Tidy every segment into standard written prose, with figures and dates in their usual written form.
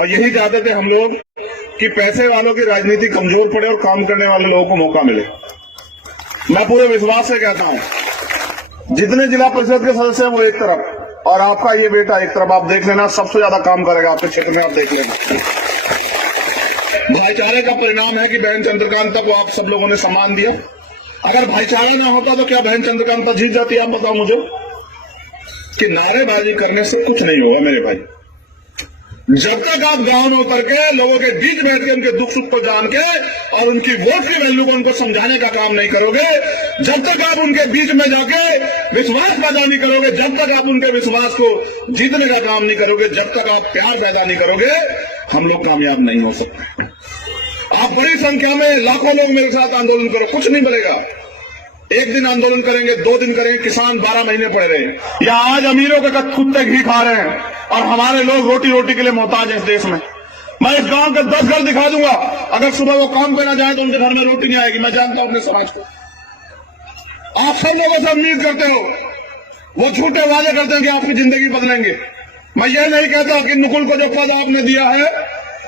और यही चाहते थे हम लोग कि पैसे वालों की राजनीति कमजोर पड़े और काम करने वाले लोगों को मौका मिले। मैं पूरे विश्वास से कहता हूं, जितने जिला परिषद के सदस्य हैं वो एक तरफ और आपका ये बेटा एक तरफ, आप देख लेना सबसे ज्यादा काम करेगा आपके क्षेत्र में, आप देख लेना। भाईचारे का परिणाम है कि बहन चंद्रकांता को आप सब लोगों ने सम्मान दिया। अगर भाईचारा ना होता तो क्या बहन चंद्रकांता जीत जाती? आप बताओ मुझे। कि नारेबाजी करने से कुछ नहीं होगा मेरे भाई। जब तक आप गांव में उतर के लोगों के बीच बैठ के उनके दुख सुख को जान के और उनकी वोट की वैल्यू को उनको समझाने का काम नहीं करोगे, जब तक आप उनके बीच में जाके विश्वास पैदा नहीं करोगे, जब तक आप उनके विश्वास को जीतने का काम नहीं करोगे, जब तक आप प्यार पैदा नहीं करोगे, हम लोग कामयाब नहीं हो सकते। आप बड़ी संख्या में लाखों लोग मेरे साथ आंदोलन करो, कुछ नहीं मिलेगा। एक दिन आंदोलन करेंगे, 2 दिन करेंगे, किसान 12 महीने पड़े रहे। या आज अमीरों के कुत्ते घी खा रहे हैं और हमारे लोग रोटी रोटी के लिए मोहताज हैं इस देश में। मैं इस गांव के 10 घर दिखा दूंगा, अगर सुबह वो काम पे ना जाए तो उनके घर में रोटी नहीं आएगी। मैं जानता हूं अपने समाज को। आप सब लोगों से उम्मीद करते हो, वो झूठे वादे करते हैं कि आपकी जिंदगी बदलेंगे। मैं ये नहीं कहता कि नुकुल को जो पद आपने दिया है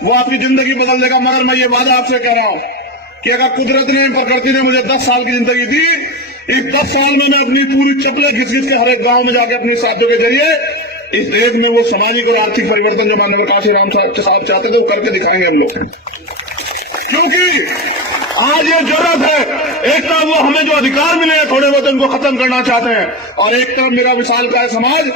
वो आपकी जिंदगी बदल देगा, मगर मैं ये वादा आपसे कह रहा हूं कि अगर कुदरत ने, प्रकृति ने मुझे 10 साल की जिंदगी दी, इस 10 साल में मैं अपनी पूरी चप्पलें घिस घिस के हर एक गांव में जाकर अपनी साथियों के जरिए इस देश में वो सामाजिक और आर्थिक परिवर्तन जो माननीय काशीराम साहब चाहते थे वो करके दिखाएंगे हम लोग। क्योंकि आज ये जरूरत है, एक तरफ वो हमें जो अधिकार मिले हैं थोड़े बहुत उनको खत्म करना चाहते हैं, और एक तरफ मेरा विशालकाय समाज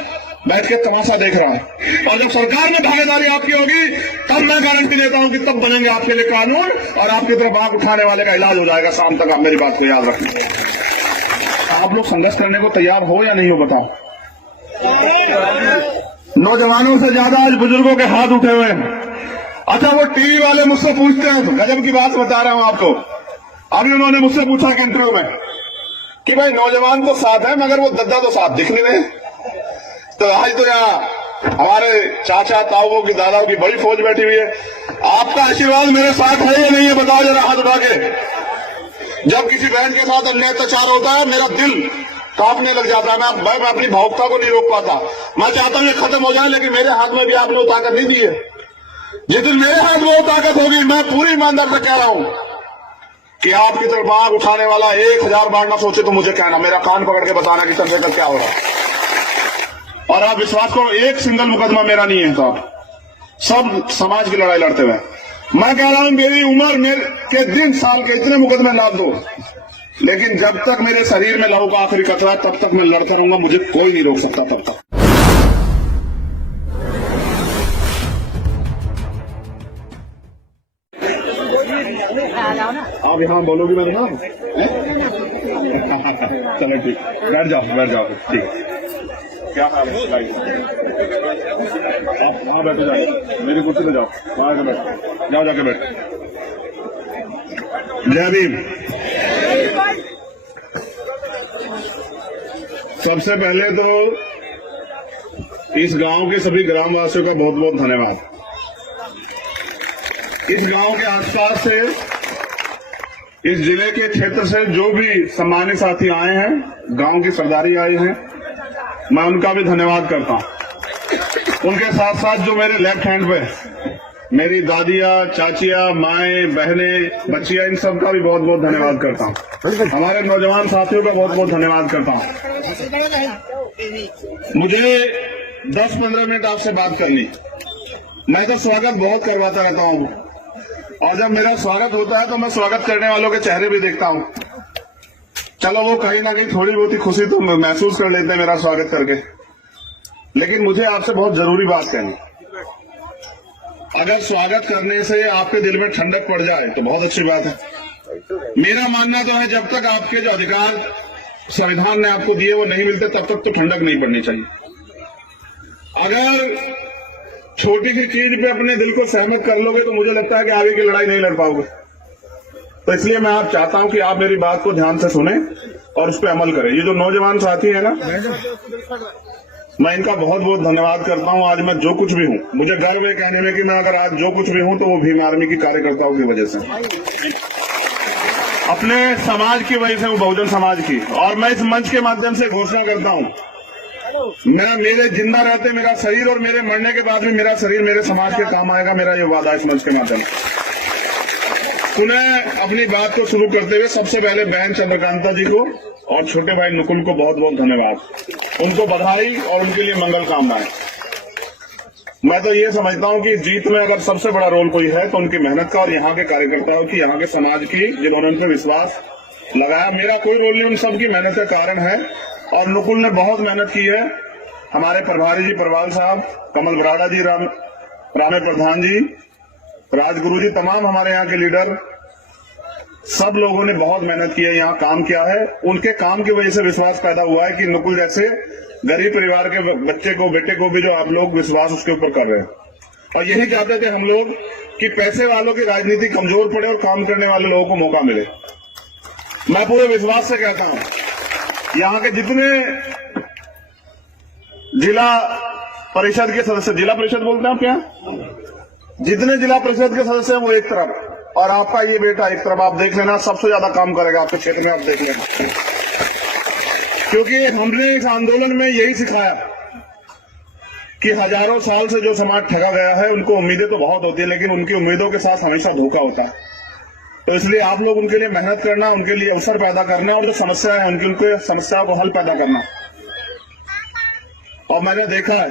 बैठ के तमाशा देख रहा है। और जब सरकार में भागीदारी आपकी होगी तब मैं गारंटी देता हूं कि तब बनेंगे आपके लिए कानून और आपकी तरफ आंख उठाने वाले का इलाज हो जाएगा शाम तक। आप मेरी बात को याद रखें। आप लोग संघर्ष करने को तैयार हो या नहीं हो बताओ? नौजवानों से ज्यादा आज बुजुर्गों के हाथ उठे हुए हैं। अच्छा, वो टीवी वाले मुझसे पूछते हैं, गजब की बात बता रहा हूं आपको। अभी उन्होंने मुझसे पूछा कि इंटरव्यू में कि भाई नौजवान तो साथ है मगर वो दद्दा तो साथ दिख नहीं रहे। तो आज तो यहाँ हमारे चाचा ताऊओं की दादाओं की बड़ी फौज बैठी हुई है। आपका आशीर्वाद मेरे साथ है या नहीं है बताओ जरा हाथ उठा के। जब किसी बहन के साथ अन्याय अत्याचार होता है मेरा दिल कांपने लग जाता है। मैं अपनी भावुकता को नहीं रोक पाता। मैं चाहता हूं ये खत्म हो जाए, लेकिन मेरे हाथ में भी आपने वो ताकत नहीं दी है। जिस दिन मेरे हाथ में वो ताकत होगी, मैं पूरी ईमानदार से कह रहा हूं कि आपकी तरफ आंख उठाने वाला 1000 बार ना सोचे तो मुझे कहना, मेरा कान पकड़ के बताना कि चंद्रशेखर क्या हो रहा है। और आप विश्वास करो, एक सिंगल मुकदमा मेरा नहीं है, तो सब समाज की लड़ाई लड़ते हुए। मैं कह रहा हूं मेरी उम्र मेरे के दिन साल के इतने मुकदमे लाद दो, लेकिन जब तक मेरे शरीर में लहू का आखिरी कतरा है तब तक मैं लड़ता रहूंगा, मुझे कोई नहीं रोक सकता तब तक। आप यहाँ बोलोगी मैं ना? चलो ठीक, बैठ जाओ ठीक। क्या हाल है? हाँ बैठो, जाओ मेरी कुर्सी पे जाओ, वहां के बैठो, जाओ जाके बैठो। जय भीम। सबसे पहले तो इस गांव के सभी ग्रामवासियों का बहुत बहुत धन्यवाद। इस गांव के आसपास से, इस जिले के क्षेत्र से जो भी सम्मानित साथी आए हैं, गांव की सरदारी आए हैं, मैं उनका भी धन्यवाद करता हूं। उनके साथ साथ जो मेरे लेफ्ट हैंड पे मेरी दादियाँ, चाचियाँ, माएं, बहनें, बच्चियां, इन सब का भी बहुत बहुत धन्यवाद करता हूं। हमारे नौजवान साथियों का बहुत बहुत धन्यवाद करता हूं। मुझे 10-15 मिनट आपसे बात करनी। मैं तो स्वागत बहुत करवाता रहता हूं, और जब मेरा स्वागत होता है तो मैं स्वागत करने वालों के चेहरे भी देखता हूं। चलो वो कहीं ना कहीं थोड़ी बहुत ही खुशी तो महसूस कर लेते हैं मेरा स्वागत करके, लेकिन मुझे आपसे बहुत जरूरी बात करनी। अगर स्वागत करने से आपके दिल में ठंडक पड़ जाए तो बहुत अच्छी बात है। मेरा मानना तो है जब तक आपके जो अधिकार संविधान ने आपको दिए वो नहीं मिलते तब तक तो ठंडक नहीं पड़नी चाहिए। अगर छोटी सी चीज पे अपने दिल को सहमत कर लोगे तो मुझे लगता है कि आगे की लड़ाई नहीं लड़ पाओगे। तो इसलिए मैं आप चाहता हूं कि आप मेरी बात को ध्यान से सुने और उस पर अमल करें। ये जो नौजवान साथी है ना, मैं इनका बहुत बहुत धन्यवाद करता हूं। आज मैं जो कुछ भी हूं, मुझे गर्व है कहने में कि मैं अगर आज जो कुछ भी हूं तो वो भीम आर्मी की कार्यकर्ताओं की वजह से, अपने समाज की वजह से, वो बहुजन समाज की। और मैं इस मंच के माध्यम से घोषणा करता हूं मैं मेरे जिंदा रहते मेरा शरीर और मेरे मरने के बाद भी मेरा शरीर मेरे समाज के काम आएगा, मेरा ये वादा है इस मंच के माध्यम से। पुनः अपनी बात को शुरू करते हुए सबसे पहले बहन चंद्रकांता जी को और छोटे भाई नुकुल को बहुत बहुत धन्यवाद, उनको बधाई और उनके लिए मंगल कामनाएं। मैं तो ये समझता हूं कि जीत में अगर सबसे बड़ा रोल कोई है तो उनकी मेहनत का और यहाँ के कार्यकर्ताओं की, यहाँ के समाज की, जिन्होंने उन पर विश्वास लगाया। मेरा कोई रोल नहीं, उन सबकी मेहनत का कारण है। और नुकुल ने बहुत मेहनत की है, हमारे प्रभारी जी प्रभाल साहब, कमल बराड़ा जी, रामे प्रधान जी, राजगुरु जी, तमाम हमारे यहाँ के लीडर, सब लोगों ने बहुत मेहनत की है, यहाँ काम किया है। उनके काम की वजह से विश्वास पैदा हुआ है कि नुकुल जैसे गरीब परिवार के बच्चे को, बेटे को भी जो आप लोग विश्वास उसके ऊपर कर रहे हैं। और यही चाहते थे हम लोग कि पैसे वालों की राजनीति कमजोर पड़े और काम करने वाले लोगों को मौका मिले। मैं पूरे विश्वास से कहता हूं, यहाँ के जितने जिला परिषद के सदस्य, जिला परिषद बोलते हैं आप क्या, जितने जिला परिषद के सदस्य हैं वो एक तरफ और आपका ये बेटा एक तरफ, आप देख लेना सबसे ज्यादा काम करेगा आपके क्षेत्र में, आप देख लेना। क्योंकि हमने इस आंदोलन में यही सिखाया कि हजारों साल से जो समाज ठगा गया है, उनको उम्मीदें तो बहुत होती है लेकिन उनकी उम्मीदों के साथ हमेशा धोखा होता है। तो इसलिए आप लोग उनके लिए मेहनत करना, उनके लिए अवसर पैदा करना और जो समस्याएं हैं उनके समस्याओं को हल पैदा करना। और मैंने देखा है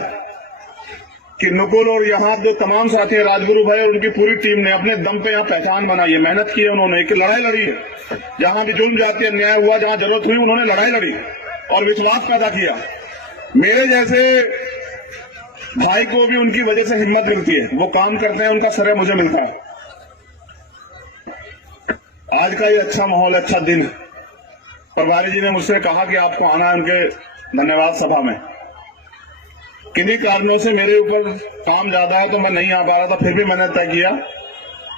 कि नुकुल और यहाँ जो तमाम साथी हैं, राजगुरु भाई और उनकी पूरी टीम ने अपने दम पे यहाँ पहचान बनाई है, मेहनत की है उन्होंने, एक लड़ाई लड़ी है। जहां भी जुल्म जाति अन्याय हुआ, जहां जरूरत हुई, उन्होंने लड़ाई लड़ी और विश्वास पैदा किया। मेरे जैसे भाई को भी उनकी वजह से हिम्मत मिलती है, वो काम करते हैं, उनका श्रेय मुझे मिलता है। आज का ये अच्छा माहौल, अच्छा दिन, प्रभारी जी ने मुझसे कहा कि आपको आना है उनके धन्यवाद सभा में। किन्हीं कारणों से मेरे ऊपर काम ज्यादा है तो मैं नहीं आ पा रहा था, फिर भी मैंने तय किया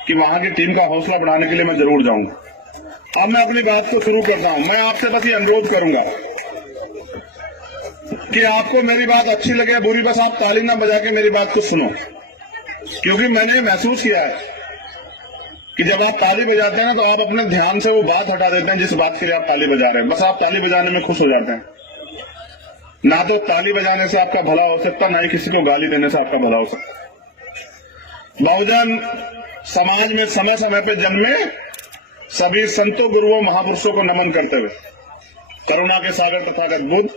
कि वहां की टीम का हौसला बढ़ाने के लिए मैं जरूर जाऊंगा। अब मैं अपनी बात को शुरू करता हूं। मैं आपसे बस ये अनुरोध करूंगा कि आपको मेरी बात अच्छी लगे बुरी, बस आप ताली ना बजा के मेरी बात को सुनो। क्योंकि मैंने महसूस किया है कि जब आप ताली बजाते हैं ना तो आप अपने ध्यान से वो बात हटा देते हैं जिस बात के लिए आप ताली बजा रहे हैं। बस आप ताली बजाने में खुश हो जाते हैं। ना तो ताली बजाने से आपका भला हो सकता, ना ही किसी को गाली देने से आपका भला हो सकता। बहुजन समाज में समय समय पे जन्मे सभी संतों, गुरुओं, महापुरुषों को नमन करते हुए करुणा के सागर तथागत बुद्ध,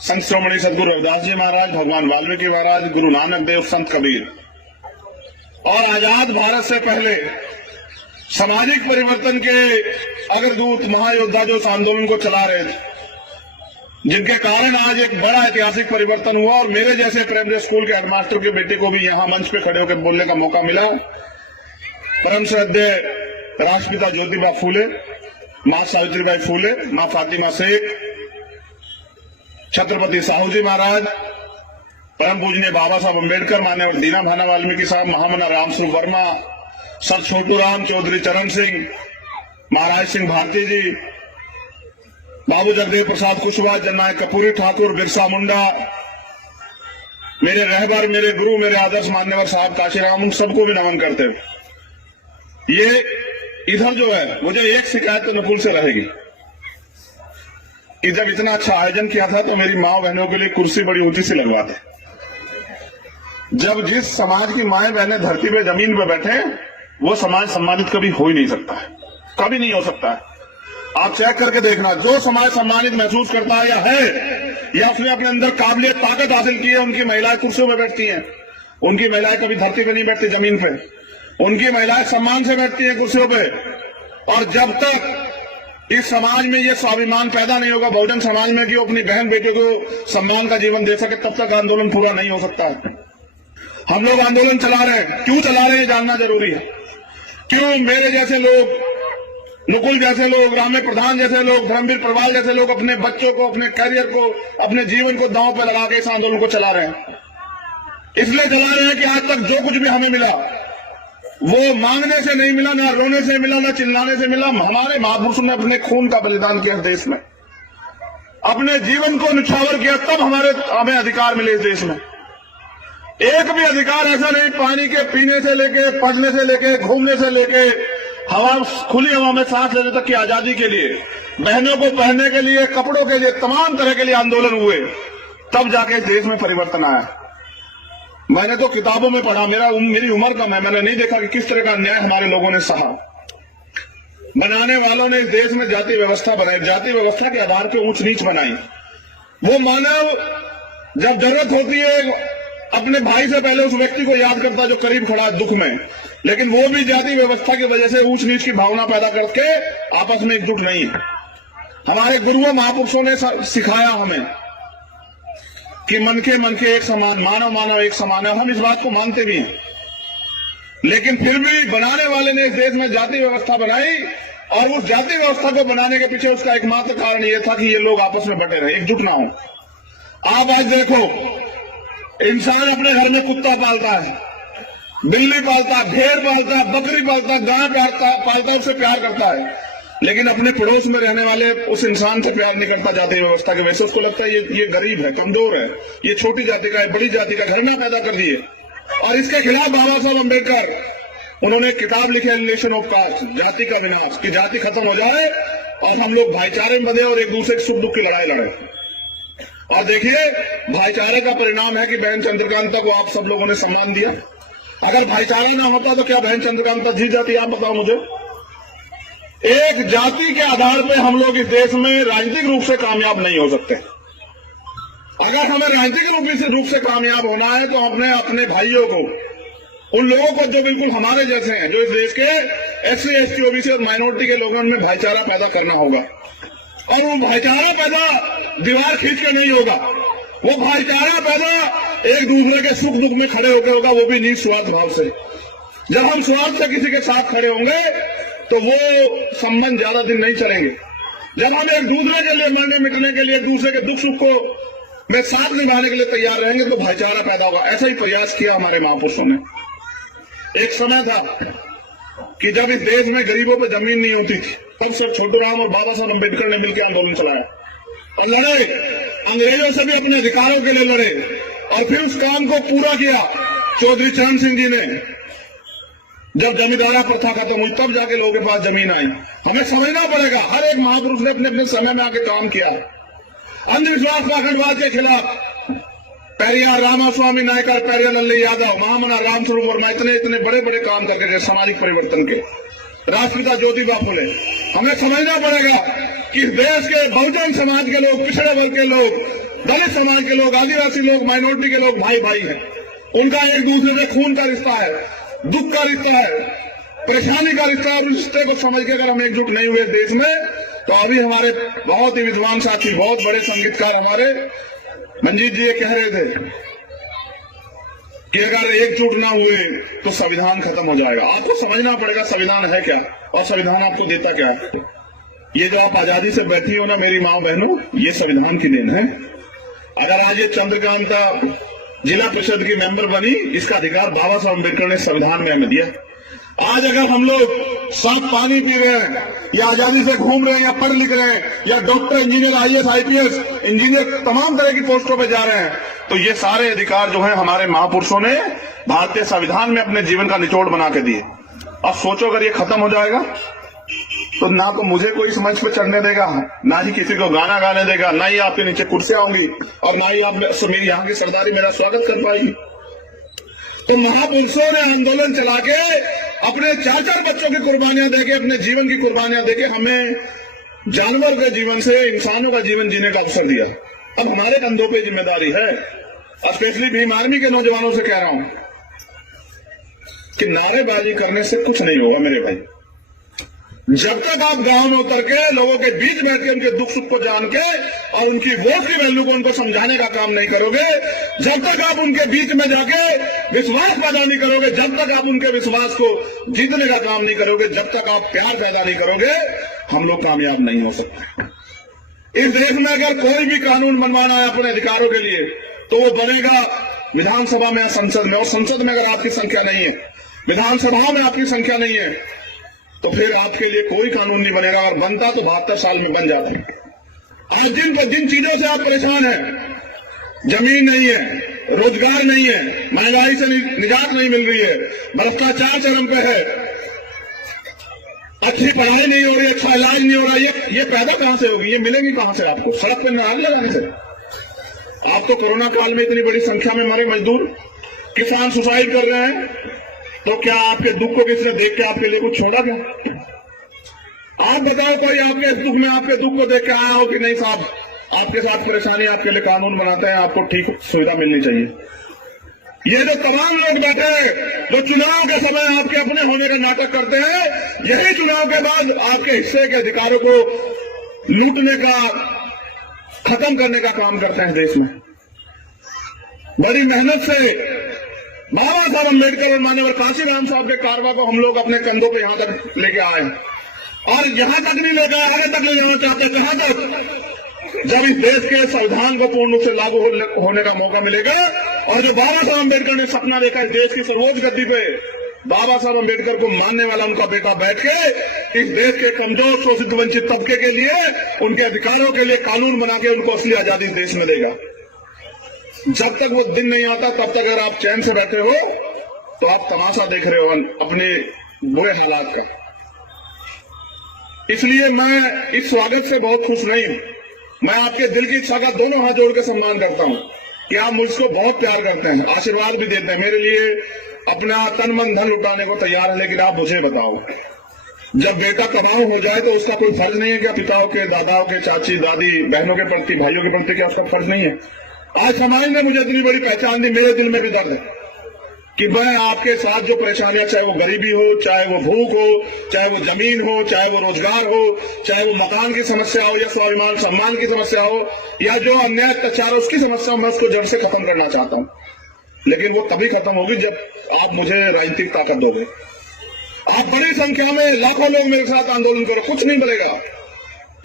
संत श्रोमणी सदगुरु रविदास जी महाराज, भगवान वाल्मीकि महाराज, गुरु नानक देव, संत कबीर और आजाद भारत से पहले सामाजिक परिवर्तन के अग्रदूत महायोद्धा जो इस आंदोलन को चला रहे थे, जिनके कारण आज एक बड़ा ऐतिहासिक परिवर्तन हुआ और मेरे जैसे प्राइमरी स्कूल के हेडमास्टर के बेटे को भी यहाँ मंच पे खड़े होकर बोलने का मौका मिला। परम श्रद्धेय राष्ट्रपिता ज्योतिबा फूले, मां सावित्रीबाई फूले, मां फातिमा शेख, छत्रपति साहू जी महाराज, परम पूजनीय बाबा साहब अम्बेडकर, माननीय दीना भाना वाल्मीकि साहब, महामना रामस्वरूप वर्मा, सर छोटू राम चौधरी, चरण सिंह, महाराज सिंह भारती जी, बाबू जगदेव प्रसाद कुशवाहा, जननायक कपूरी ठाकुर, बिरसा मुंडा, मेरे रहबर, मेरे गुरु, मेरे आदर्श मान्यवर साहब काशीराम, उन सबको भी नमन करते हुए ये इधर जो है, मुझे एक शिकायत तो नुकुल से रहेगी कि जब इतना अच्छा आयोजन किया था तो मेरी माँ बहनों के लिए कुर्सी बड़ी ऊंची सी लगवाते। जब जिस समाज की माएं बहनें धरती पे जमीन पे बैठे, वो समाज सम्मानित कभी हो ही नहीं सकता है, कभी नहीं हो सकता है। आप चेक करके देखना, जो समाज सम्मानित महसूस करता है या उसने अपने अंदर काबिलियत ताकत हासिल की है, उनकी महिलाएं कुर्सियों में बैठती हैं। उनकी महिलाएं कभी धरती पे नहीं बैठती, जमीन पे। उनकी महिलाएं सम्मान से बैठती हैं कुर्सियों पे। और जब तक इस समाज में ये स्वाभिमान पैदा नहीं होगा, बहुजन समाज में, कि वो अपनी बहन बेटे को सम्मान का जीवन दे सके, तब तक आंदोलन पूरा नहीं हो सकता है। हम लोग आंदोलन चला रहे हैं, क्यों चला रहे हैं जानना जरूरी है। क्यों मेरे जैसे लोग, नुकुल जैसे लोग, रामे प्रधान जैसे लोग, धर्मवीर प्रवाल जैसे लोग अपने बच्चों को, अपने करियर को, अपने जीवन को दांव पर लगा के इस आंदोलन को चला रहे हैं। इसलिए चला रहे हैं कि आज तक जो कुछ भी हमें मिला वो मांगने से नहीं मिला, ना रोने से मिला, ना चिल्लाने से मिला। हमारे महापुरुषों ने अपने खून का बलिदान किया देश में, अपने जीवन को निछावर किया, तब हमें अधिकार मिले इस देश में। एक भी अधिकार ऐसा नहीं, पानी के पीने से लेके, पढ़ने से लेके, घूमने से लेके, हवा, खुली हवा में सांस लेने तक की आजादी के लिए, बहनों को पहनने के लिए, कपड़ों के लिए, तमाम तरह के लिए आंदोलन हुए। तब जाके इस देश में परिवर्तन आया। मैंने तो किताबों में पढ़ा, मेरी उम्र कम है, मैंने नहीं देखा कि किस तरह का अन्याय हमारे लोगों ने सहा। बनाने वालों ने इस देश में जाति व्यवस्था बनाई, जाति व्यवस्था के आधार पर ऊंच नीच बनाई। वो मानव जब जरूरत होती है अपने भाई से पहले उस व्यक्ति को याद करता जो करीब खड़ा है दुख में, लेकिन वो भी जाति व्यवस्था की वजह से ऊंच नीच की भावना पैदा करके आपस में एकजुट नहीं है। हमारे गुरुओं महापुरुषों ने सिखाया हमें कि मन के एक समान, मानव मानव एक समान है। हम इस बात को मानते भी हैं, लेकिन फिर भी बनाने वाले ने इस देश में जाति व्यवस्था बनाई, और उस जाति व्यवस्था को बनाने के पीछे उसका एकमात्र कारण यह था कि ये लोग आपस में बटे रहे, एकजुट ना हो। आप आज देखो, इंसान अपने घर में कुत्ता पालता है, बिल्ली पालता है, भेड़ पालता है, बकरी पालता है, गाय पालता है, उससे प्यार करता है, लेकिन अपने पड़ोस में रहने वाले उस इंसान से प्यार नहीं करता जाति व्यवस्था की वजह से। उसको लगता है ये गरीब है, कमजोर है, ये छोटी जाति का है, बड़ी जाति का, घृणा पैदा कर दिए। और इसके खिलाफ बाबा साहब अम्बेडकर उन्होंने किताब लिखी एलिमिनेशन ऑफ कास्ट, जाति का विनाश, कि जाति खत्म हो जाए और हम लोग भाईचारे में बंधे और एक दूसरे के सुख दुख की लड़ाई लड़े। और देखिए, भाईचारे का परिणाम है कि बहन चंद्रकांता को आप सब लोगों ने सम्मान दिया। अगर भाईचारा ना होता तो क्या बहन चंद्रकांता जीत जाती? आप बताओ मुझे। एक जाति के आधार पे हम लोग इस देश में राजनीतिक रूप से कामयाब नहीं हो सकते। अगर हमें राजनीतिक रूप से कामयाब होना है तो हमने अपने भाइयों को, उन लोगों को जो बिल्कुल हमारे जैसे हैं, जो इस देश के SC ST OBC और माइनॉरिटी के लोगों में भाईचारा पैदा करना होगा। और वो भाईचारा पैदा दीवार खींच के नहीं होगा, वो भाईचारा पैदा एक दूसरे के सुख दुख में खड़े होकर होगा, वो भी निस्वार्थ भाव से। जब हम स्वार्थ से किसी के साथ खड़े होंगे तो वो संबंध ज्यादा दिन नहीं चलेंगे। जब हम एक दूसरे के लिए मरने मिटने के लिए, एक दूसरे के दुख सुख को में साथ निभाने के लिए तैयार रहेंगे तो भाईचारा पैदा होगा। ऐसा ही प्रयास किया हमारे महापुरुषों ने। एक समय था कि जब इस देश में गरीबों पे जमीन नहीं होती थी, तब सर छोटूराम और बाबा साहब अम्बेडकर ने मिलकर आंदोलन चलाया और लड़े, अंग्रेजों से भी अपने अधिकारों के लिए लड़े, और फिर उस काम को पूरा किया चौधरी चरण सिंह जी ने। जब जमींदारा प्रथा खत्म हुई तब जाके लोगों के पास जमीन आई। हमें समझना पड़ेगा, हर एक महापुरुष ने अपने अपने समय में आके काम किया। अंधविश्वास पाखंडवाद के खिलाफ पेरियार रामास्वामी नायकर, पेरियार लल्ली यादव, महामना रामस्वरूप वर्मा, इतने बड़े बड़े काम करके गए सामाजिक परिवर्तन के। राष्ट्रपिता ज्योतिबा फुले। हमें समझना पड़ेगा कि देश के बहुजन समाज के लोग, पिछड़े वर्ग के लोग, दलित समाज के लोग, आदिवासी लोग, माइनॉरिटी के लोग भाई भाई हैं। उनका एक दूसरे से खून का रिश्ता है, दुख का रिश्ता है, परेशानी का रिश्ता है। और उस रिश्ते को समझ के अगर हम एकजुट नहीं हुए देश में, तो अभी हमारे बहुत ही विद्वान साथी, बहुत बड़े संगीतकार हमारे मंजीत जी ये कह रहे थे कि अगर एकजुट ना हुए तो संविधान खत्म हो जाएगा। आपको समझना पड़ेगा संविधान है क्या और संविधान आपको देता क्या है। ये जो आप आजादी से बैठी हो ना मेरी माँ बहनों, ये संविधान की देन है। अगर आज ये चंद्रकांता जिला परिषद की मेंबर बनी, इसका अधिकार बाबा साहब अम्बेडकर ने संविधान में हमें दिया। आज अगर हम लोग साफ पानी पी रहे हैं, या आजादी से घूम रहे हैं, या पढ़ लिख रहे हैं, या doctor, engineer, IAS IPS engineer तमाम तरह की पोस्टों पे जा रहे हैं, तो ये सारे अधिकार जो हैं हमारे महापुरुषों ने भारतीय संविधान में अपने जीवन का निचोड़ बना के दिए। अब सोचो अगर ये खत्म हो जाएगा तो ना तो मुझे कोई इस मंच पे चढ़ने देगा, ना ही किसी को गाना गाने देगा, ना ही आपके नीचे कुर्सियां होंगी, और ना ही आप मेरी यहाँ की सरदारी मेरा स्वागत कर पाएगी। तो महापुरुषों ने आंदोलन चला के अपने 4-4 बच्चों की कुर्बानियां देके, अपने जीवन की कुर्बानियां देके हमें जानवर के जीवन से इंसानों का जीवन जीने का अवसर दिया। अब हमारे कंधों पे जिम्मेदारी है। स्पेशली भीम आर्मी के नौजवानों से कह रहा हूं कि नारेबाजी करने से कुछ नहीं होगा मेरे भाई। जब तक आप गांव में उतर के लोगों के बीच बैठ के उनके दुख सुख को जान के और उनकी वोट की वैल्यू को उनको समझाने का काम नहीं करोगे, जब तक आप उनके बीच में जाके विश्वास पैदा नहीं करोगे, जब तक आप उनके विश्वास को जीतने का काम नहीं करोगे, जब तक आप प्यार पैदा नहीं करोगे, हम लोग कामयाब नहीं हो सकते। इस देश में अगर कोई भी कानून बनवाना है अपने अधिकारों के लिए तो वो बनेगा विधानसभा में या संसद में। और संसद में अगर आपकी संख्या नहीं है, विधानसभा में आपकी संख्या नहीं है, तो फिर आपके लिए कोई कानून नहीं बनेगा। और बनता तो 72 साल में बन जाता। आज जिन चीजों से आप परेशान हैं, जमीन नहीं है, रोजगार नहीं है, महंगाई से निजात नहीं मिल रही है, भ्रष्टाचार चरम पे है, अच्छी पढ़ाई नहीं हो रही, अच्छा इलाज नहीं हो रहा, ये पैदा कहां से होगी? ये मिलेगी कहां से आपको? सड़क पे आग लगाने से? आप तो कोरोना काल में इतनी बड़ी संख्या में मरे मजदूर, किसान सुसाइड कर रहे हैं, तो क्या आपके दुख को किसने देख के आपके लिए कुछ छोड़ा क्या? आप बताओ कोई आपके इस दुख में आपके दुख को देख के आया हो कि नहीं साहब आपके साथ परेशानी, आपके लिए कानून बनाते हैं, आपको ठीक सुविधा मिलनी चाहिए। ये जो तमाम लोग बैठे हैं जो चुनाव के समय आपके अपने होने का नाटक करते हैं, यही चुनाव के बाद आपके हिस्से के अधिकारों को लूटने का, खत्म करने का काम करते हैं देश में। बड़ी मेहनत से बाबा साहब अम्बेडकर और माननीय काशीराम साहब के कारवा को हम लोग अपने कंधों पे यहां तक लेके आए और यहां तक नहीं लेके आए, आगे तक ले जाना चाहते। कहां तक? जब इस देश के संविधान को पूर्ण रूप से लागू होने का मौका मिलेगा और जो बाबा साहब अम्बेडकर ने सपना देखा इस देश की सर्वोच्च गद्दी पे बाबा साहब अम्बेडकर को मानने वाला उनका बेटा बैठ के इस देश के कमजोर शोषित वंचित तबके के लिए, उनके अधिकारों के लिए कानून बना के उनको असली आजादी देश में देगा। जब तक वो दिन नहीं आता तब तक अगर आप चैन से बैठे हो तो आप तमाशा देख रहे हो अपने बुरे हालात का। इसलिए मैं इस स्वागत से बहुत खुश नहीं हूं। मैं आपके दिल की इच्छा का दोनों हाथ जोड़ के सम्मान करता हूं कि आप मुझको बहुत प्यार करते हैं, आशीर्वाद भी देते हैं, मेरे लिए अपना तन मन धन लुटाने को तैयार है। लेकिन आप मुझे बताओ, जब बेटा तबाह हो जाए तो उसका कोई फर्ज नहीं है क्या? पिताओं के, दादाओं के, चाची दादी बहनों के प्रति, भाइयों के प्रति क्या उसका फर्ज नहीं है? आज समाज ने मुझे इतनी बड़ी पहचान दी, मेरे दिल में भी दर्द है कि मैं आपके साथ जो परेशानियां, चाहे वो गरीबी हो, चाहे वो भूख हो, चाहे वो जमीन हो, चाहे वो रोजगार हो, चाहे वो मकान की समस्या हो या स्वाभिमान सम्मान की समस्या हो या जो अन्याय अत्याचार है उसकी समस्या हो, मैं उसको जड़ से खत्म करना चाहता हूं। लेकिन वो तभी खत्म होगी जब आप मुझे राजनीतिक ताकत दोगे। आप बड़ी संख्या में लाखों लोग मेरे साथ आंदोलन करो, कुछ नहीं मिलेगा।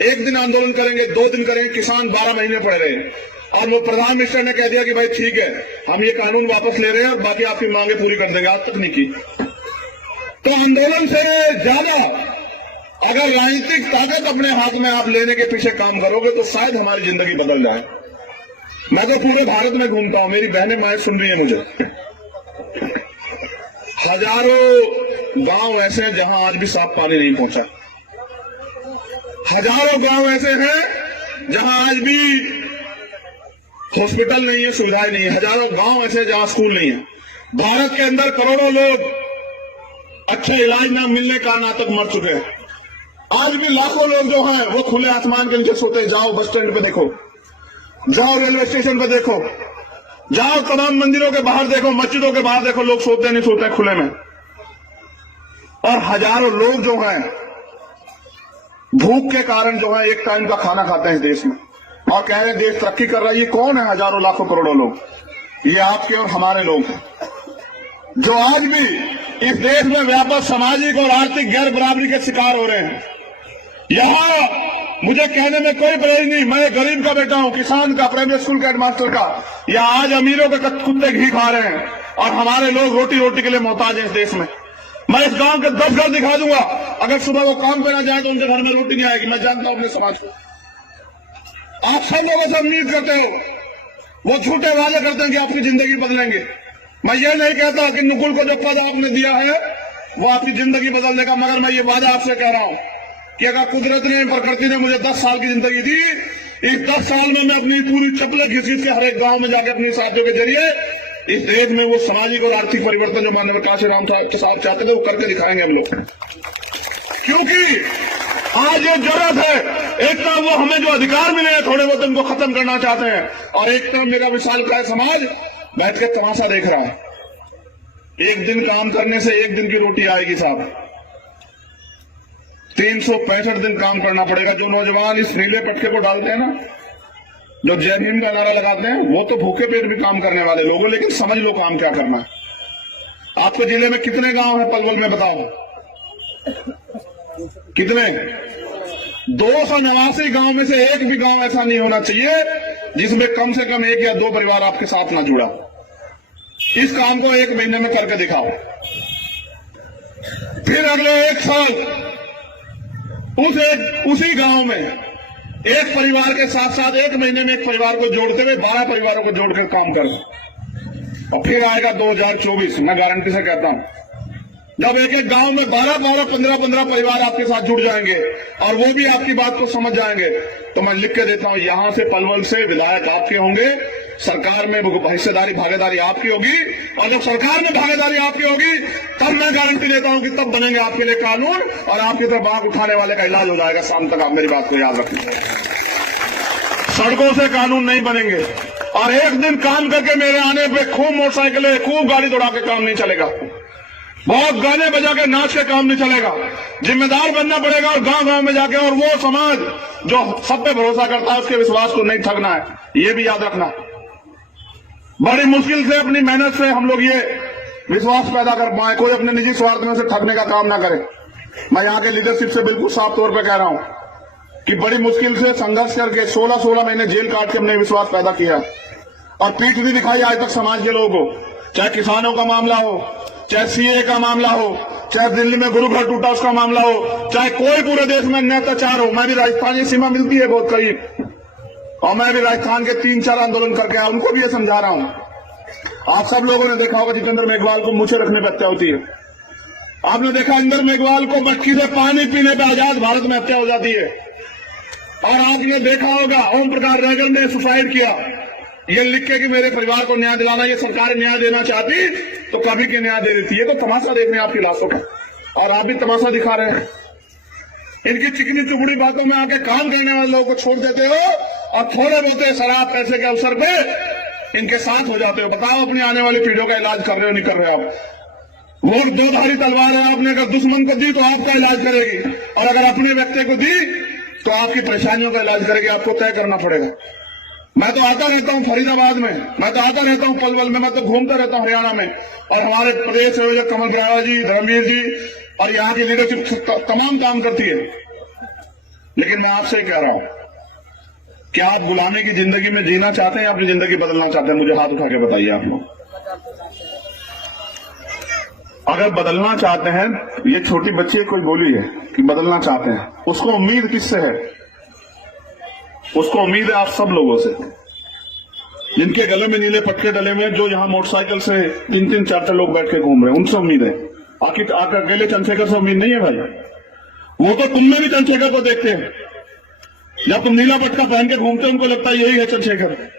एक दिन आंदोलन करेंगे, 2 दिन करेंगे, किसान 12 महीने पड़े रहे और वो प्रधान मिनिस्टर ने कह दिया कि भाई ठीक है, हम ये कानून वापस ले रहे हैं और बाकी आपकी मांगे पूरी कर देंगे, आज तक नहीं की। तो आंदोलन से ज्यादा अगर राजनीतिक ताकत अपने हाथ में आप लेने के पीछे काम करोगे तो शायद हमारी जिंदगी बदल जाए। मैं तो पूरे भारत में घूमता हूं, मेरी बहनें माएं सुन रही है मुझे। हजारों गांव ऐसे हैं जहां आज भी साफ पानी नहीं पहुंचा। हजारों गांव ऐसे हैं जहां आज भी हॉस्पिटल नहीं है, सुविधाएं नहीं है। हजारों गांव ऐसे जहां स्कूल नहीं है। भारत के अंदर करोड़ों लोग अच्छे इलाज न मिलने का ना तक मर चुके हैं। आज भी लाखों लोग जो हैं वो खुले आसमान के नीचे सोते हैं। जाओ बस स्टैंड पे देखो, जाओ रेलवे स्टेशन पे देखो, जाओ तमाम मंदिरों के बाहर देखो, मस्जिदों के बाहर देखो, लोग सोते नहीं सोते खुले में। और हजारों लोग जो हैं भूख के कारण जो है एक टाइम का खाना खाते हैं इस देश में और कह रहे हैं देश तरक्की कर रहा है। ये कौन है? हजारों लाखों करोड़ों लोग। ये आपके और हमारे लोग हैं जो आज भी इस देश में व्यापक सामाजिक और आर्थिक गैर बराबरी के शिकार हो रहे हैं। यहां मुझे कहने में कोई परहेज नहीं, मैं गरीब का बेटा हूं, किसान का, प्राइमरी स्कूल का हेडमास्टर का। या आज अमीरों के कुत्ते घी खा रहे हैं और हमारे लोग रोटी रोटी के लिए मोहताज हैं इस देश में। मैं इस गांव के 10 घर दिखा दूंगा, अगर सुबह वो काम पे ना जाए तो उनके घर में रोटी नहीं आएगी। मैं जानता हूं अपने समाज को। आप सब लोगों से उम्मीद करते हो, वो झूठे वादे करते हैं कि आपकी जिंदगी बदलेंगे। मैं ये नहीं कहता कि नुकुल को जो पद आपने दिया है वो आपकी जिंदगी बदल देगा, मगर मैं ये वादा आपसे कह रहा हूं कि अगर कुदरत ने, प्रकृति ने मुझे 10 साल की जिंदगी दी, इस 10 साल में मैं अपनी पूरी चप्पल घिस के हर एक गांव में जाकर अपनी साथियों के जरिए इस देश में वो सामाजिक और आर्थिक परिवर्तन जो माननीय काशीराम साहब चाहते थे वो करके दिखाएंगे हम लोग। क्योंकि आज ये जरूरत है, एक तरफ वो हमें जो अधिकार मिले हैं थोड़े बहुत उनको खत्म करना चाहते हैं और एक तरफ मेरा विशालकाय समाज बैठ के तमाशा देख रहा है। एक दिन काम करने से एक दिन की रोटी आएगी साहब, 365 दिन काम करना पड़ेगा। जो नौजवान इस नीले पटके को डालते हैं ना, जो जय हिंद का नारा लगाते हैं, वो तो भूखे पेट भी काम करने वाले लोग, लेकिन समझ लो काम क्या करना है। आपके जिले में कितने गांव हैं पलवल में बताओ? कितने? 289 गांव में से एक भी गांव ऐसा नहीं होना चाहिए जिसमें कम से कम 1 या 2 परिवार आपके साथ ना जुड़ा। इस काम को 1 महीने में करके दिखाओ, फिर अगले 1 साल उसी गांव में एक परिवार के साथ साथ 1 महीने में एक परिवार को जोड़ते हुए 12 परिवारों को जोड़कर काम करो। और फिर आएगा 2024, मैं गारंटी से कहता हूं, जब एक गांव में 12, 15 परिवार आपके साथ जुड़ जाएंगे और वो भी आपकी बात को समझ जाएंगे, तो मैं लिख के देता हूं, यहां से पलवल से विधायक आपके होंगे, सरकार में हिस्सेदारी भागीदारी आपकी होगी, और जब सरकार में भागीदारी आपकी होगी तब मैं गारंटी देता हूं कि तब बनेंगे आपके लिए कानून और आपकी तरफ आंख उठाने वाले का इलाज हो जाएगा। शाम तक आप मेरी बात को याद रखें। सड़कों से कानून नहीं बनेंगे, और एक दिन काम करके मेरे आने पे खूब मोटरसाइकिलें खूब गाड़ी दौड़ा के काम नहीं चलेगा, बहुत गाने बजा के नाच के काम नहीं चलेगा। जिम्मेदार बनना पड़ेगा और गांव गांव में जाके, और वो समाज जो सब पे भरोसा करता है उसके विश्वास को नहीं ठगना है, ये भी याद रखना। बड़ी मुश्किल से अपनी मेहनत से हम लोग ये विश्वास पैदा कर पाए, कोई अपने निजी स्वार्थ में से ठगने का काम ना करे। मैं यहाँ के लीडरशिप से बिल्कुल साफ तौर पर कह रहा हूं कि बड़ी मुश्किल से संघर्ष करके 16 महीने जेल काट के हमने विश्वास पैदा किया और पीठ भी दिखाई आज तक समाज के लोगों को, चाहे किसानों का मामला हो, चाहे सीए का मामला हो, चाहे दिल्ली में गुरु घर टूटा उसका मामला हो, चाहे कोई पूरे देश में अन्य अत्याचार हो। मैं भी राजस्थान की सीमा मिलती है बहुत करीब, और मैं भी राजस्थान के 3-4 आंदोलन करके आया, उनको भी ये समझा रहा हूं। आप सब लोगों ने देखा होगा जितेंद्र मेघवाल को मूछें रखने पर हत्या होती है। आपने देखा इंदर मेघवाल को मटकी से पानी पीने पर आजाद भारत में हत्या हो जाती है। और आपने देखा होगा ओम प्रकाश रैगर ने सुसाइड किया, ये लिख के कि मेरे परिवार को न्याय दिलाना, ये सरकार न्याय देना चाहती तो कभी के न्याय दे देती है। तो तमाशा देखने आपकी लाशों का, और आप भी तमाशा दिखा रहे हैं। इनकी चिकनी चुपड़ी बातों में आके काम करने वाले लोगों को छोड़ देते हो और थोड़े बहुत शराब पैसे के अवसर पे इनके साथ हो जाते हो। बताओ अपनी आने वाली पीढ़ियों का इलाज कर रहे हो नहीं कर रहे हो आप? वो दो धारी तलवार है, आपने अगर दुश्मन को दी तो आपका इलाज करेगी, और अगर अपने व्यक्ति को दी तो आपकी परेशानियों का इलाज करेगी। आपको तय करना पड़ेगा। मैं तो आता रहता हूं फरीदाबाद में, मैं तो आता रहता हूं पलवल में, मैं तो घूमता रहता हूं हरियाणा में, और हमारे प्रदेश संयोजक कमल ग्रावा जी, धर्मवीर जी और यहाँ की लीडरशिप तमाम काम करती है। लेकिन मैं आपसे कह रहा हूं, क्या आप गुलामी की जिंदगी में जीना चाहते हैं या अपनी जिंदगी बदलना चाहते हैं? मुझे हाथ उठा के बताइए आप लोग। अगर बदलना चाहते हैं, ये छोटी बच्ची कोई बोली है कि बदलना चाहते हैं, उसको उम्मीद किससे है? उसको उम्मीद है आप सब लोगों से, जिनके गले में नीले पटके डले हुए, जो यहाँ मोटरसाइकिल से 3-3, 4-4 लोग बैठ के घूम रहे हैं, उनसे उम्मीद है। आखिर अकेले चंद्रशेखर से उम्मीद नहीं है भाई। वो तो तुम में भी चंद्रशेखर को देखते हैं। जब तुम नीला पटका पहन के घूमते उनको लगता है यही है चंद्रशेखर।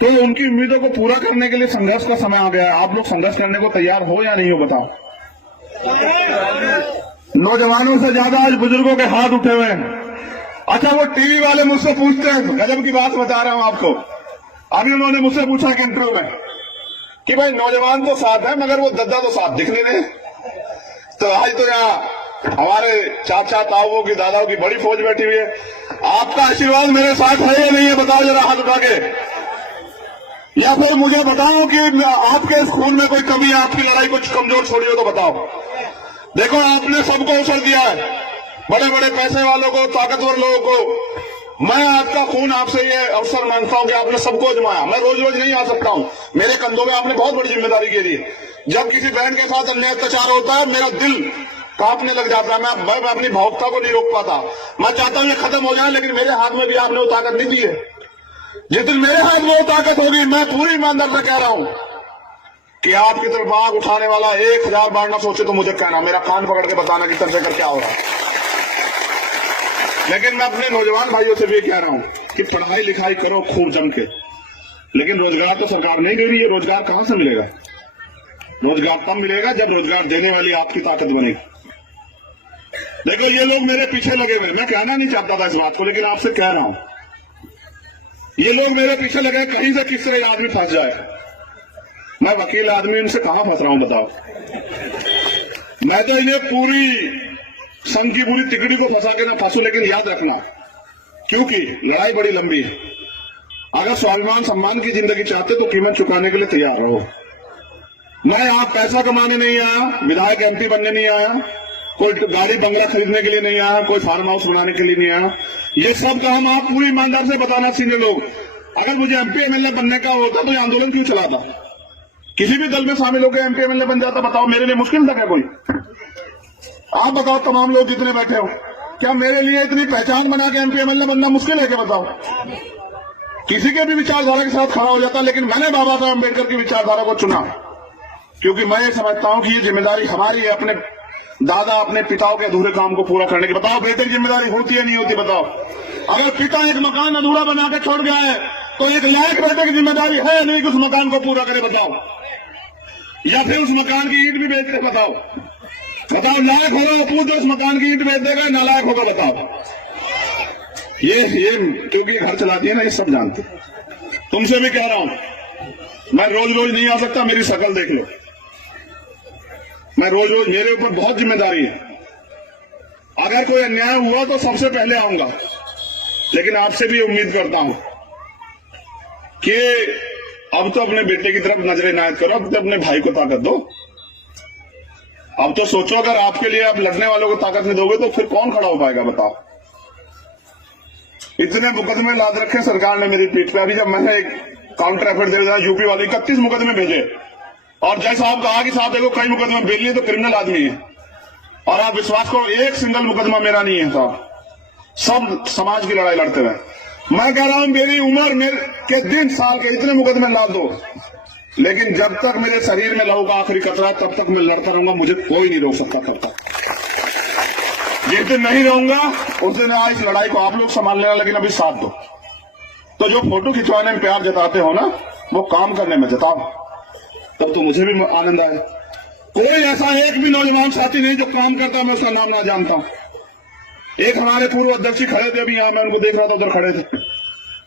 तो उनकी उम्मीदों को पूरा करने के लिए संघर्ष का समय आ गया है। आप लोग संघर्ष करने को तैयार हो या नहीं हो बताओ? नौजवानों से ज्यादा आज बुजुर्गों के हाथ उठे हुए हैं। अच्छा, वो टीवी वाले मुझसे पूछते हैं, गजब की बात बता रहा हूं आपको। अभी उन्होंने मुझसे पूछा कि इंटरव्यू में कि भाई नौजवान तो साथ है मगर वो दद्दा तो साथ दिख नहीं रहे। तो आज तो यहाँ हमारे चाचा ताऊओं की दादाओं की बड़ी फौज बैठी हुई है। आपका आशीर्वाद मेरे साथ है या नहीं है बताओ जरा हाथ उठा के। या फिर मुझे बताओ कि आपके खून में कोई कमी है, आपकी लड़ाई कुछ कमजोर छोड़ी हो तो बताओ। देखो, आपने सबको अवसर दिया है, बड़े बड़े पैसे वालों को, ताकतवर लोगों को। मैं आपका खून आपसे ये अवसर मांगता हूं कि आपने सबको आजमाया। मैं रोज रोज नहीं आ सकता हूं, मेरे कंधों में आपने बहुत बड़ी जिम्मेदारी के दी। जब किसी बहन के साथ अन्याय अत्याचार होता है मेरा दिल कांपने लग जाता है। मैं अपनी भावुकता को नहीं रोक पाता। मैं चाहता हूं ये खत्म हो जाए, लेकिन मेरे हाथ में भी आपने वो ताकत नहीं दी है। जिस दिन मेरे हाथ में वो ताकत होगी, मैं पूरी ईमानदार से कह रहा हूं कि आपकी तरफ आग उठाने वाला 1000 बार ना सोचे तो मुझे कहना, मेरा कान पकड़ के बताना कि चंद्रशेखर क्या हो रहा है। लेकिन मैं अपने नौजवान भाइयों से भी कह रहा हूं कि पढ़ाई लिखाई करो खूब जम के, लेकिन रोजगार तो सरकार नहीं दे रही है। रोजगार कहां से मिलेगा? रोजगार तब मिलेगा जब रोजगार देने वाली आपकी ताकत बनेगी। देखो, ये लोग मेरे पीछे लगे हुए, मैं कहना नहीं चाहता था इस बात को, लेकिन आपसे कह रहा हूं, ये लोग मेरे पीछे लगे, कहीं से किस तरह आदमी फंस जाए। मैं वकील आदमी, इनसे कहां फंस रहा हूं बताओ? मैं तो इन्हें पूरी संघ की पूरी तिकड़ी को फंसा के ना फंसू, लेकिन याद रखना, क्योंकि लड़ाई बड़ी लंबी है। अगर स्वाभिमान सम्मान की जिंदगी चाहते तो कीमत चुकाने के लिए तैयार रहो। मैं यहां पैसा कमाने नहीं आया, विधायक एमपी बनने नहीं आया, कोई गाड़ी बंगला खरीदने के लिए नहीं आया, कोई फार्म हाउस बनाने के लिए नहीं आया। ये सब काम आप पूरी ईमानदार से बताना सीनियर लोग। अगर मुझे एमपी एमएलए बनने का होता तो ये आंदोलन क्यों चलाता? किसी भी दल में शामिल होकर एमपी एमएलए बन जाता। बताओ, मेरे लिए मुश्किल था क्या कोई? आप बताओ, तमाम लोग जितने बैठे हो, क्या मेरे लिए इतनी पहचान बना के एमपी एमएलए बनना मुश्किल है क्या? बताओ। किसी के भी विचारधारा के साथ खड़ा हो जाता, लेकिन मैंने बाबा साहब अम्बेडकर की विचारधारा को चुना, क्योंकि मैं ये समझता हूं कि ये जिम्मेदारी हमारी है, अपने दादा अपने पिताओं के अधूरे काम को पूरा करने की। बताओ, बेटे की जिम्मेदारी होती है नहीं होती? बताओ। अगर पिता एक मकान अधूरा बना के छोड़ गया है तो एक लायक बेटे की जिम्मेदारी है नहीं कि उस मकान को पूरा करे, बताओ, या फिर उस मकान की ईंट भी बेच दे, बताओ लायक होगा पूछ दो, उस मकान की ईंट बेच देगा, नालायक होगा, बताओ। ये क्योंकि घर चलाती है ना, ये सब जानते। तुमसे भी कह रहा हूं, मैं रोज रोज नहीं आ सकता, मेरी शक्ल देख लो, मैं रोज रोज, मेरे ऊपर बहुत जिम्मेदारी है। अगर कोई अन्याय हुआ तो सबसे पहले आऊंगा, लेकिन आपसे भी उम्मीद करता हूं कि अब तो अपने बेटे की तरफ नजर इनायत करो, अब तो अपने भाई को ताकत दो। अब तो सोचो, अगर आपके लिए आप लड़ने वालों को ताकत नहीं दोगे तो फिर कौन खड़ा हो पाएगा, बताओ। इतने मुकदमे लाद रखे सरकार ने मेरी पीठ पे। अभी जब मैंने एक काउंटर एफर्ट दे दिया यूपी वाले 31 मुकदमे भेजे, और जैसा आप कहा कि साहब देखो कई मुकदमे बेलिए तो क्रिमिनल आदमी है, और आप विश्वास करो एक सिंगल मुकदमा मेरा नहीं है साहब, सब समाज की लड़ाई लड़ते हुए। मैं कह रहा हूं मेरी उम्र मेरे के दिन साल के इतने मुकदमे ला दो, लेकिन जब तक मेरे शरीर में लहू का आखिरी कतरा है तब तक मैं लड़ता रहूंगा, मुझे कोई नहीं रोक सकता तब तक। जिस दिन नहीं रहूंगा उस दिन इस लड़ाई को आप लोग संभाल लेना, लेकिन अभी साथ दो। तो जो फोटो खिंचवाने में प्यार जताते हो ना, वो काम करने में जताओ, तब तो मुझे भी आनंद आए। कोई ऐसा एक भी नौजवान साथी नहीं जो काम करता मैं उसका नाम ना जानता हूं। एक हमारे पूर्व अध्यक्ष जी खड़े थे, अभी यहाँ मैं उनको देख रहा था, उधर खड़े थे।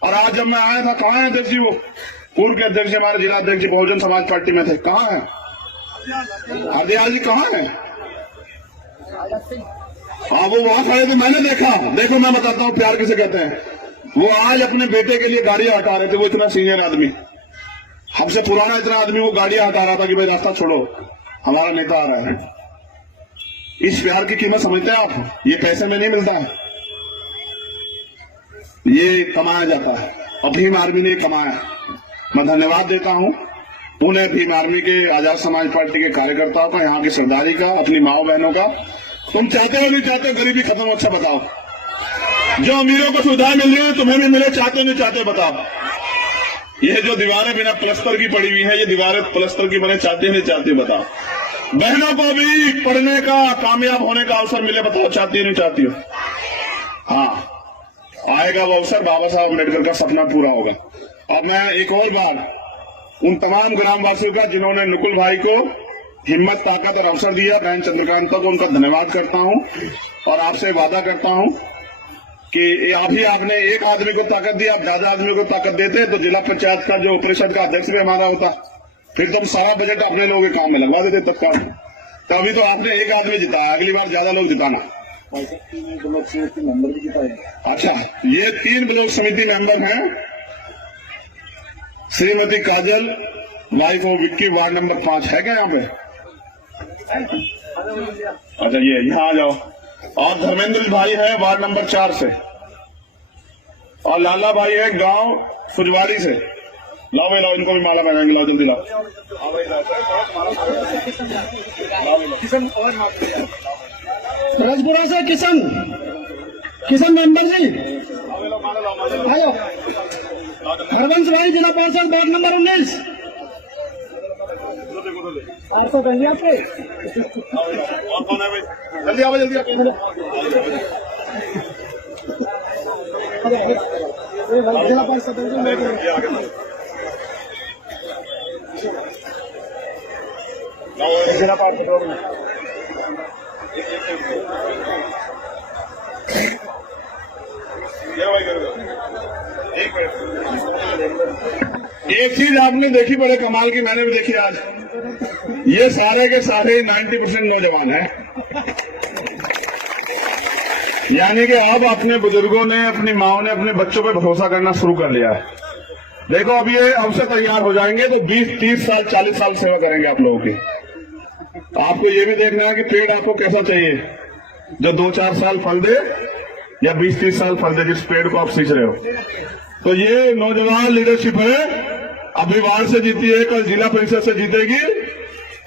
और आज जब मैं आया था, कहाँ है अध्यक्ष जी? वो पूर्व के अध्यक्ष जी, हमारे जिला अध्यक्ष जी बहुजन समाज पार्टी में थे, कहाँ है? हरदयाल जी कहाँ है? हाँ, वो वहां खड़े थे, मैंने देखा। देखो मैं बताता हूँ प्यार किसे कहते हैं। वो आज अपने बेटे के लिए गाड़ियां हटा रहे थे। वो इतना सीनियर आदमी, हमसे पुराना इतना आदमी, वो गाड़ियां हटा रहा था कि भाई रास्ता छोड़ो, हमारा नेता आ रहा है। इस प्यार की कीमत समझते हैं आप? ये पैसे में नहीं मिलता है, ये कमाया जाता है, और भीम आर्मी ने कमाया। मैं धन्यवाद देता हूं पुणे भीम आर्मी के, आजाद समाज पार्टी के कार्यकर्ताओं का, यहाँ की सरदारी का, अपनी माओ बहनों का। तुम चाहते हो नहीं चाहते गरीबी खत्म? अच्छा बताओ। जो अमीरों को सुविधाएं मिल रही है तुम्हें भी मिले, चाहते नहीं चाहते बताओ। ये जो दीवारें बिना प्लस्तर की पड़ी हुई है, ये दीवारें प्लस्तर की बने, चाहते नहीं चाहते बताओ। बहनों को भी पढ़ने का, कामयाब होने का अवसर मिले, बताओ चाहती नहीं चाहती हो? हाँ, आएगा वो अवसर, बाबा साहब अम्बेडकर का सपना पूरा होगा। अब मैं एक और बार उन तमाम ग्रामवासियों का जिन्होंने नुकुल भाई को हिम्मत, ताकत और अवसर दिया, बहन चंद्रकांता को, उनका धन्यवाद करता हूं। और आपसे वादा करता हूं कि अभी आपने एक आदमी को ताकत दी, आप ज्यादा आदमी को ताकत देते तो जिला पंचायत का जो परिषद का अध्यक्ष भी हमारा होता, फिर तुम सारा बजट अपने लोगों के काम में लगवा देते तत्काल। तो अभी तो आपने एक आदमी जिताया, अगली बार ज्यादा लोग जिताना। अच्छा, ये 3 ब्लॉक समिति मेंबर हैं। Shrimati Kajal, wife of Vicky, ward number 5 है क्या यहाँ पे? अच्छा, ये यहाँ आ जाओ। और धर्मेंद्र भाई है वार्ड नंबर 4 से, और लाला भाई है गांव फुजवारी से। लाओ लाओ, इनको भी माला पहनाएंगे, लाओ जल्दी लाओ। रजपुरा से किशन मेंबर जी, हेलो। हरवंश भाई, जिला पार्षद वार्ड नंबर 19। आपको कहिए आपके कौन है भाई? जल्दी आओ, जल्दी आओ। जिला पार्षद जिला पार्षद एक चीज आपने देखी बड़े कमाल की, मैंने भी देखी आज। ये सारे के सारे 90% नौजवान हैं। यानी कि अब अपने बुजुर्गों ने, अपनी माओ ने अपने बच्चों पे भरोसा करना शुरू कर लिया है। देखो अब ये अवसर तैयार हो जाएंगे तो 20, 30 साल, 40 साल सेवा करेंगे आप लोगों की। आपको ये भी देखना है कि पेड़ आपको कैसा चाहिए, जो 2-4 साल फल दे या 20-30 साल फल दे, जिस पेड़ को आप सींच रहे हो। तो ये नौजवान लीडरशिप है, अभी वार्ड से जीती है, कल जिला परिषद से जीतेगी,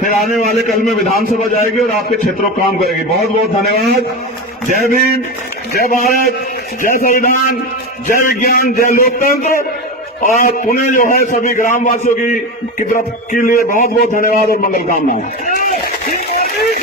फिर आने वाले कल में विधानसभा जाएगी और आपके क्षेत्रों को काम करेगी। बहुत बहुत धन्यवाद। जय भीम, जय भारत, जय संविधान, जय विज्ञान, जय लोकतंत्र। और पुणे जो है सभी ग्रामवासियों की तरफ के लिए बहुत बहुत धन्यवाद और मंगल कामनाएं।